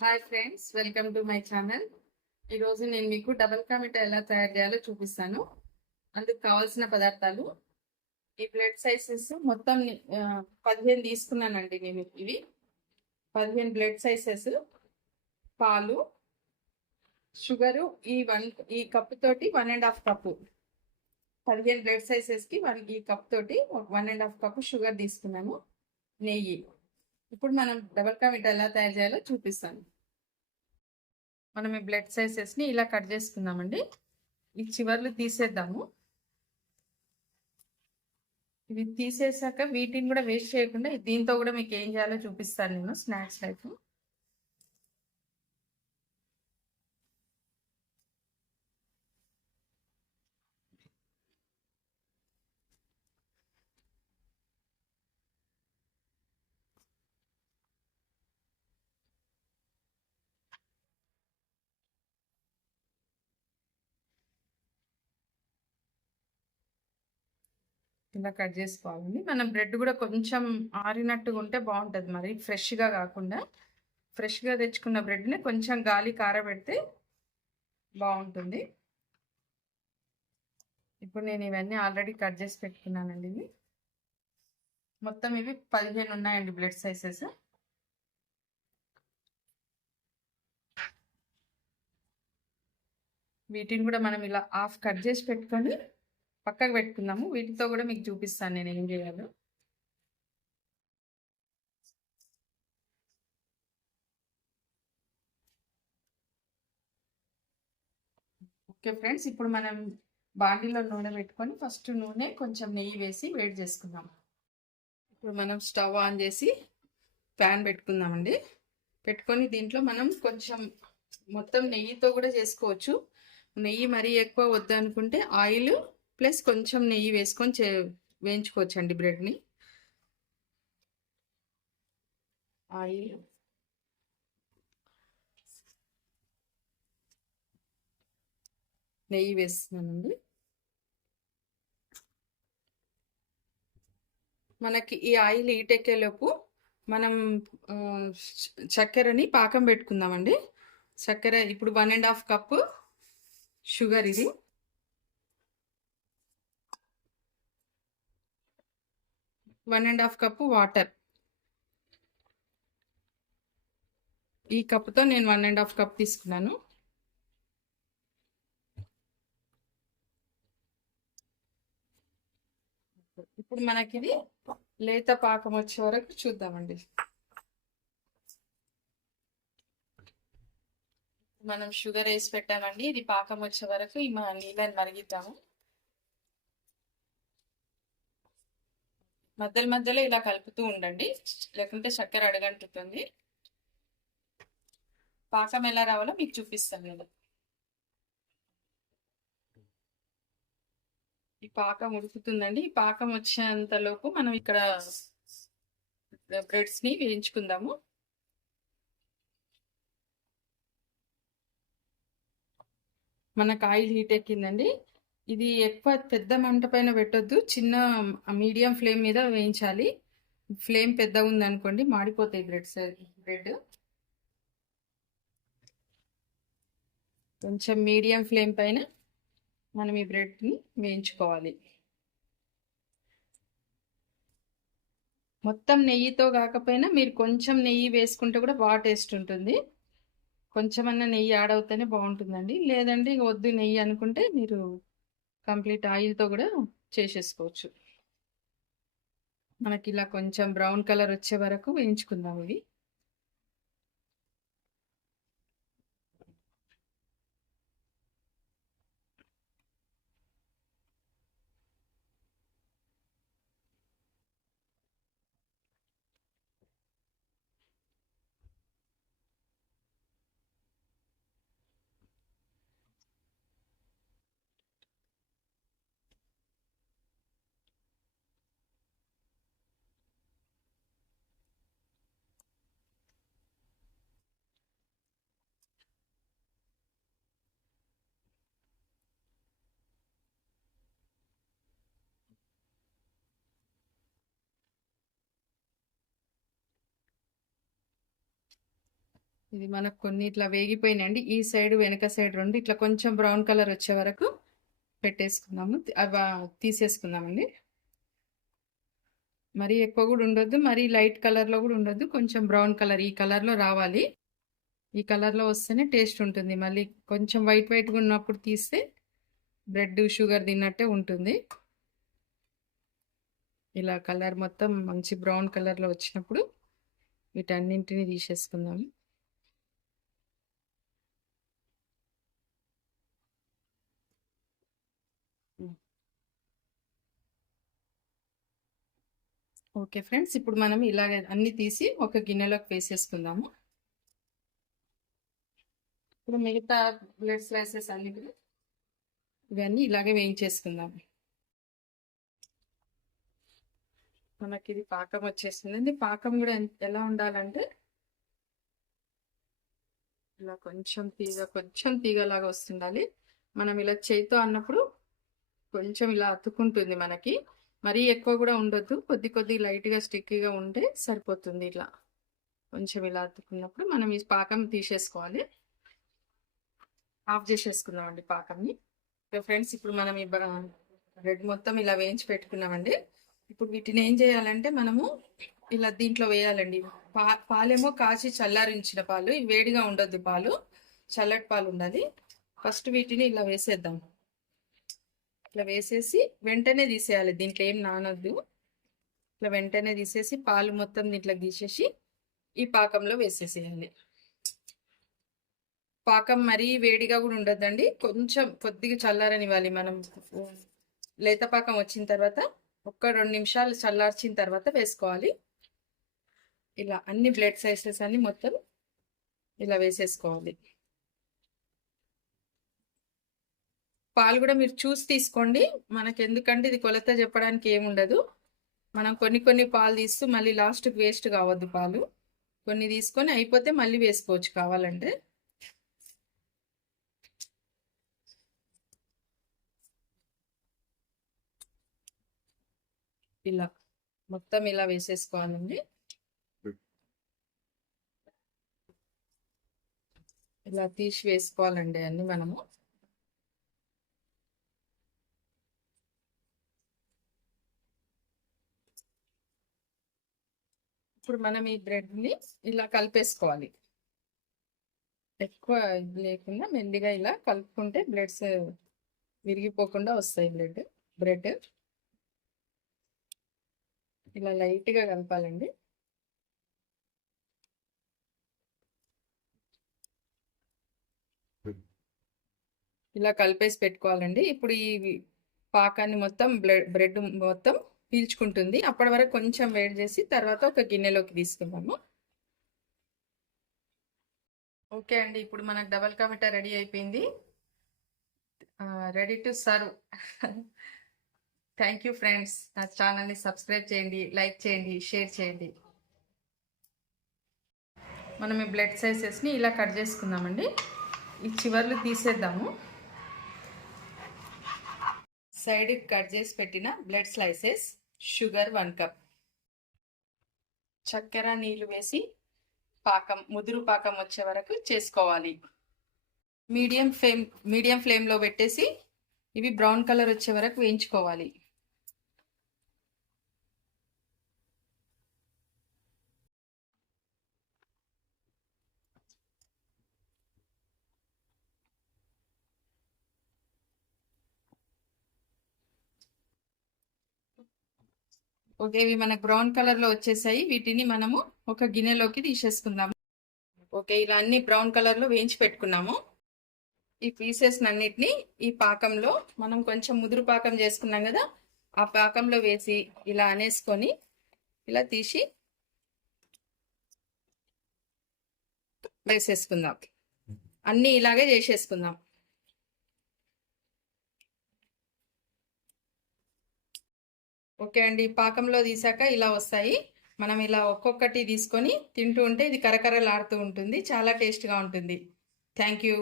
Hi friends, welcome to my channel. ఈరోజు నేను మీకు డబల్ కా మిఠాయి ఎలా తయారు చేయాలో చూపిస్తాను. అందుకు కావాల్సిన పదార్థాలు ఈ బ్లడ్ సైజెస్ మొత్తం 15 తీసుకున్నానండి. నేను ఇవి 15 బ్లడ్ సైజెస్, పాలు, షుగరు ఈ కప్పు తోటి 1.5 కప్పు. 15 బ్లడ్ సైజెస్కి ఈ కప్ తోటి 1.5 కప్పు షుగర్ తీసుకున్నాను. నెయ్యి. ఇప్పుడు మనం డబల్ కా మిఠాయి ఎలా తయారు చేయాలో చూపిస్తాను. మనం ఈ బ్లడ్ సైజెస్ని ఇలా కట్ చేసుకుందామండి. ఈ చివర్లు తీసేద్దాము. ఇవి తీసేసాక వీటిని కూడా వేస్ట్ చేయకుండా దీంతో కూడా మీకు ఏం చేయాలో చూపిస్తాను నేను, స్నాక్స్ టైప్. ఇలా కట్ చేసుకోవాలండి. మనం బ్రెడ్ కూడా కొంచెం ఆరినట్టుగా ఉంటే బాగుంటుంది, మరి ఫ్రెష్గా కాకుండా. ఫ్రెష్గా తెచ్చుకున్న బ్రెడ్ని కొంచెం గాలి కారబెడితే బాగుంటుంది. ఇప్పుడు నేను ఇవన్నీ ఆల్రెడీ కట్ చేసి పెట్టుకున్నానండి. ఇవి మొత్తం 15 ఉన్నాయండి బ్లడ్ సైజెస్. వీటిని కూడా మనం ఇలా హాఫ్ కట్ చేసి పెట్టుకొని పక్కకు పెట్టుకుందాము. వీటితో కూడా మీకు చూపిస్తాను నేను ఏం చేయాలో. ఓకే ఫ్రెండ్స్, ఇప్పుడు మనం బాండీలో నూనె పెట్టుకొని ఫస్ట్ నూనె కొంచెం నెయ్యి వేసి వేడి చేసుకుందాం. ఇప్పుడు మనం స్టవ్ ఆన్ చేసి ప్యాన్ పెట్టుకుందామండి. పెట్టుకొని దీంట్లో మనం కొంచెం మొత్తం నెయ్యితో కూడా చేసుకోవచ్చు. నెయ్యి మరీ ఎక్కువ వద్దనుకుంటే ఆయిల్ ప్లస్ కొంచెం నెయ్యి వేసుకొని వేయించుకోవచ్చు అండి బ్రెడ్ని. ఆయిల్, నెయ్యి వేస్తున్నానండి. మనకి ఈ ఆయిల్ ఈటెక్కేలోపు మనం చక్కెరని పాకం పెట్టుకుందామండి. చక్కెర ఇప్పుడు 1.5 కప్పు షుగర్, ఇది 1.5 కప్పు వాటర్. ఈ కప్పుతో నేను 1.5 కప్ తీసుకున్నాను. ఇప్పుడు మనకి ఇది లేత పాకం వచ్చే వరకు చూద్దామండి. మనం షుగర్ వేసి పెట్టామండి. ఇది పాకం వచ్చే వరకు ఈ నీళ్ళని మరిగిద్దాము. మధ్యలో మధ్యలో ఇలా కలుపుతూ ఉండండి, లేకుంటే చక్కెర అడగంటుతుంది. పాకం ఎలా రావాలో మీకు చూపిస్తాను నేను. ఈ పాకం ఉడుకుతుందండి. ఈ పాకం వచ్చేంతలోపు మనం ఇక్కడ బ్రెడ్స్ ని వేయించుకుందాము. మనకు ఆయిల్ హీట్ ఎక్కిందండి. ఇది ఎక్కువ పెద్ద మంట పైన పెట్టొద్దు, చిన్న మీడియం ఫ్లేమ్ మీద వేయించాలి. ఫ్లేమ్ పెద్దగా ఉందనుకోండి మాడిపోతాయి బ్రెడ్. కొంచెం మీడియం ఫ్లేమ్ పైన మనం ఈ బ్రెడ్ని వేయించుకోవాలి. మొత్తం నెయ్యితో కాకపోయినా మీరు కొంచెం నెయ్యి వేసుకుంటే కూడా బాగా టేస్ట్ ఉంటుంది. కొంచెమన్నా నెయ్యి యాడ్ అవుతేనే బాగుంటుందండి. లేదండి వద్దు నెయ్యి అనుకుంటే మీరు కంప్లీట్ ఆయిల్తో కూడా చేసేసుకోవచ్చు. మనకి ఇలా కొంచెం బ్రౌన్ కలర్ వచ్చే వరకు వేయించుకుందాం ఇవి. ఇది మనకు కొన్ని ఇట్లా వేగిపోయినాయండి. ఈ సైడ్ వెనక సైడ్ రెండు ఇట్లా కొంచెం బ్రౌన్ కలర్ వచ్చే వరకు పెట్టేసుకుందాము. అవి తీసేసుకుందామండి. మరీ ఎక్కువ కూడా ఉండొద్దు, మరీ లైట్ కలర్లో కూడా ఉండొద్దు. కొంచెం బ్రౌన్ కలర్ ఈ కలర్లో రావాలి. ఈ కలర్లో వస్తేనే టేస్ట్ ఉంటుంది. మళ్ళీ కొంచెం వైట్ వైట్గా ఉన్నప్పుడు తీస్తే బ్రెడ్ షుగర్ తిన్నట్టే ఉంటుంది. ఇలా కలర్ మొత్తం మంచి బ్రౌన్ కలర్లో వచ్చినప్పుడు వీటన్నింటినీ తీసేసుకుందాం. ఓకే ఫ్రెండ్స్, ఇప్పుడు మనం ఇలాగ అన్ని తీసి ఒక గిన్నెలోకి వేసేసుకుందాము. ఇప్పుడు మిగతా బ్రెడ్ స్లైసెస్ అన్ని ఇవన్నీ ఇలాగే వేయించేసుకుందాం. మనకి ఇది పాకం వచ్చేసిందండి. పాకం కూడా ఎలా ఉండాలంటే ఇలా కొంచెం తీగలాగా వస్తుండాలి. మనం ఇలా చేతితో అన్నప్పుడు కొంచెం ఇలా అతుక్కుంటుంది మనకి. మరీ ఎక్కువ కూడా ఉండొద్దు, కొద్ది లైట్గా స్టిక్కీగా ఉంటే సరిపోతుంది. ఇలా కొంచెం ఇలా అతుక్కున్నప్పుడు మనం ఈ పాకం తీసేసుకోవాలి. ఆఫ్ చేసేసుకుందామండి పాకంని. ఫ్రెండ్స్, ఇప్పుడు మనం ఈ బ్రెడ్ మొత్తం ఇలా వేయించి పెట్టుకున్నామండి. ఇప్పుడు వీటిని ఏం చేయాలంటే మనము ఇలా దీంట్లో వేయాలండి. పాలేమో కాచి చల్లారించిన పాలు, వేడిగా ఉండొద్దు, పాలు చల్లటి పాలు ఉండాలి. ఫస్ట్ వీటిని ఇలా వేసేద్దాం. ఇట్లా వేసేసి వెంటనే తీసేయాలి, దీంట్లో ఏం నానొద్దు. ఇట్లా వెంటనే తీసేసి పాలు మొత్తం దీంట్లో తీసేసి ఈ పాకంలో వేసేసేయాలి. పాకం మరీ వేడిగా కూడా ఉండొద్దండి, కొంచెం కొద్దిగా చల్లారనివ్వాలి. మనం లేత పాకం వచ్చిన తర్వాత 1-2 నిమిషాలు చల్లార్చిన తర్వాత వేసుకోవాలి. ఇలా అన్ని బ్రెడ్ సైజెస్ అన్ని మొత్తం ఇలా వేసేసుకోవాలి. పాలు కూడా మీరు చూసి తీసుకోండి, మనకి ఎందుకంటే ఇది కొలత చెప్పడానికి ఏముండదు. మనం కొన్ని పాలు తీస్తూ మళ్ళీ లాస్ట్కి వేస్ట్ కావద్దు. పాలు కొన్ని తీసుకొని అయిపోతే మళ్ళీ వేసుకోవచ్చు కావాలంటే. ఇలా మొత్తం ఇలా వేసేసుకోవాలండి. ఇలా తీసి వేసుకోవాలండి అన్ని మనము. ఇప్పుడు మనం ఈ బ్రెడ్ని ఇలా కలిపేసుకోవాలి. ఎక్కువ ఇది లేకుండా మెల్లిగా ఇలా కలుపుకుంటే బ్రెడ్స్ విరిగిపోకుండా వస్తాయి. బ్రెడ్ ఇలా లైట్గా కలపాలండి. ఇలా కలిపేసి పెట్టుకోవాలండి. ఇప్పుడు ఈ పాకాన్ని మొత్తం బ్రెడ్ మొత్తం పీల్చుకుంటుంది. అప్పటి వరకు కొంచెం వేడి చేసి తర్వాత ఒక గిన్నెలోకి తీసుకుందాము. ఓకే అండి, ఇప్పుడు మనకు డబల్ కా మిఠా రెడీ అయిపోయింది. Ready to serve. Thank you friends. నా ఛానల్ని సబ్స్క్రైబ్ చేయండి, లైక్ చేయండి, షేర్ చేయండి. మనం ఈ బ్రెడ్ సైజెస్ని ఇలా కట్ చేసుకుందామండి. ఈ చివర్లు తీసేద్దాము. సైడ్ కట్ చేసి పెట్టిన బ్రెడ్ స్లైసెస్, షుగర్ 1 కప్, చక్కెర, నీళ్ళు వేసి ముదురు పాకం వచ్చే వరకు చేసుకోవాలి. మీడియం ఫ్లేమ్లో పెట్టేసి ఇవి బ్రౌన్ కలర్ వచ్చే వరకు వేయించుకోవాలి. ఓకే, ఇవి మనకు బ్రౌన్ కలర్లో వచ్చేసాయి. వీటిని మనము ఒక గిన్నెలోకి తీసేసుకుందాము. ఓకే, ఇలా అన్ని బ్రౌన్ కలర్లో వేయించి పెట్టుకున్నాము. ఈ పీసెస్ అన్నిటిని ఈ పాకంలో మనం కొంచెం ముదురు పాకం చేసుకున్నాం కదా, ఆ పాకంలో వేసి ఇలా అనేసుకొని ఇలా తీసి వేసేసుకుందాం. అన్నీ ఇలాగే చేసేసుకుందాం. ఓకే అండి, పాకంలో తీసాక ఇలా వస్తాయి. మనం ఇలా ఒక్కొక్కటి తీసుకొని తింటూ ఉంటే ఇది కరకరలాడుతూ ఉంటుంది. చాలా టేస్ట్గా ఉంటుంది. Thank you.